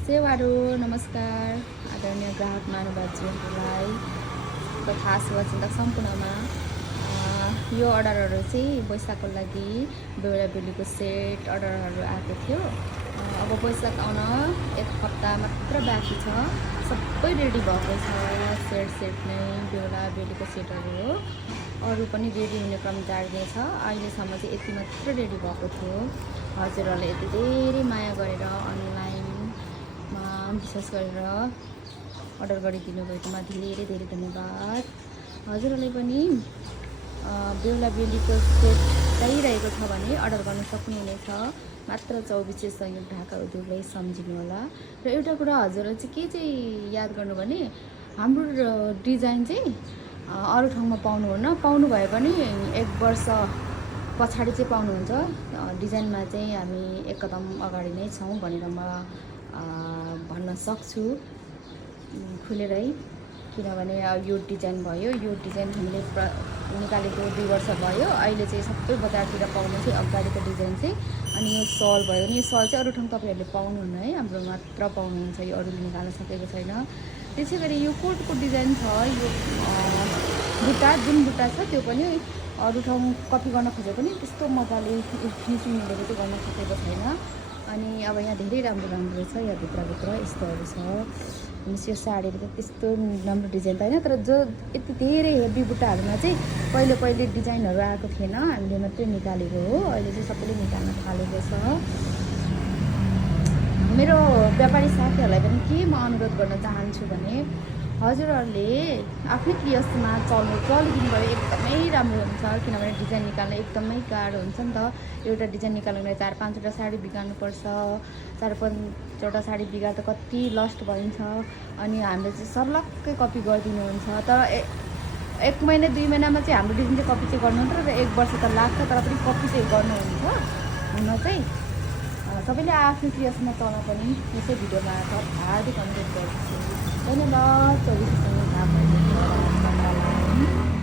सेवाहरू नमस्कार आदरणीय ग्राहक महानुभावज्यूहरूलाई तथा सेवा चिन्तक सम्पूर्णमा यो अर्डरहरू चाहिँ वैशाखको लागि बेहुला बेहुलीको सेट अर्डरहरू आएको थियो। अब वैशाख आउन एक हप्ता मात्र बाँकी छ। सबै रेडी भएको छ। सेट नै बेहुला बेहुलीको सेटहरू हो। अरू पनि रेडी हुने क्रम जारी छ। अहिलेसम्म चाहिँ यति मात्र रेडी भएको थियो। हजुरहरूले यति धेरै माया गरेर अनलाइनमा विशेष गरेर अर्डर गरिदिनु भएकोमा धेरै धेरै धन्यवाद। हजुरहरूले पनि बेहुला बेहुलीको सेट चाहिरहेको छ भने अर्डर गर्न सक्नुहुनेछ। मात्र 24 सहयोग ढाका उद्योगलाई सम्झिनु होला। र एउटा कुरा हजुरले चाहिँ के चाहिँ याद गर्नु भने हाम्रो डिजाइन चाहिँ अरू ठाउँमा पाउनुहुन्न। पाउनु भए पनि 1 वर्ष पछाडि चाहिँ पाउनुहुन्छ। डिजाइनमा चाहिँ हामी एक कदम अगाडि नै छौँ भनेर म भन्न सक्छु खुलेरै। किनभने यो डिजाइन भयो, यो डिजाइन हामीले निकालेको 2 वर्ष भयो। अहिले चाहिँ सबै बजारतिर पाउने चाहिँ अगाडिको डिजाइन चाहिँ। अनि यो सल भयो नि, यो सल चाहिँ अरू ठाउँ तपाईँहरूले पाउनुहुन्न है, हाम्रो मात्र पाउनुहुन्छ। यो अरूले निकाल्न सकेको छैन। त्यसै गरी यो कोटको डिजाइन छ। यो बुट्टा जुन बुट्टा छ त्यो पनि अरू ठाउँ कपी गर्न खोजे पनि त्यस्तो मजाले फिनिसिङ मिलेको चाहिँ गर्न सकेको छैन। अनि अब यहाँ धेरै राम्रो राम्रो छ। यहाँ भित्रभित्र यस्तोहरू छ। यो साडीहरू चाहिँ त्यस्तो राम्रो डिजाइन त होइन, तर जो यति धेरै हेभी बुट्टाहरूमा चाहिँ पहिले डिजाइनहरू आएको थिएन। हामीले मात्रै निकालेको हो। अहिले चाहिँ सबैले निकाल्न थालेको छ। मेरो व्यापारी साथीहरूलाई पनि के म अनुरोध गर्न चाहन्छु भने हजुरहरूले आफ्नै क्रियामा चलिदिनु भयो एकदमै राम्रो हुन्छ। किनभने डिजाइन निकाल्न एकदमै गाह्रो हुन्छ नि त। एउटा डिजाइन निकाल्नुलाई 4-5वटा साडी बिगार्नुपर्छ। 4-5वटा साडी बिगार्दा कति लस्ट भइन्छ। अनि हामीले चाहिँ सर्लक्कै कपी गरिदिनुहुन्छ। तर 1 महिना 2 महिनामा चाहिँ हाम्रो डिजाइन चाहिँ कपी चाहिँ गर्नुहुन्छ। र 1 वर्ष त लाग्छ, तर पनि कपी चाहिँ गर्नुहुन्छ। हुन चाहिँ सबैले आफ्नो क्रियामा चल्न पनि यसै भिडियोमा हार्दिक अनुरोध गर्छु। धन्यवाद। 24 सँग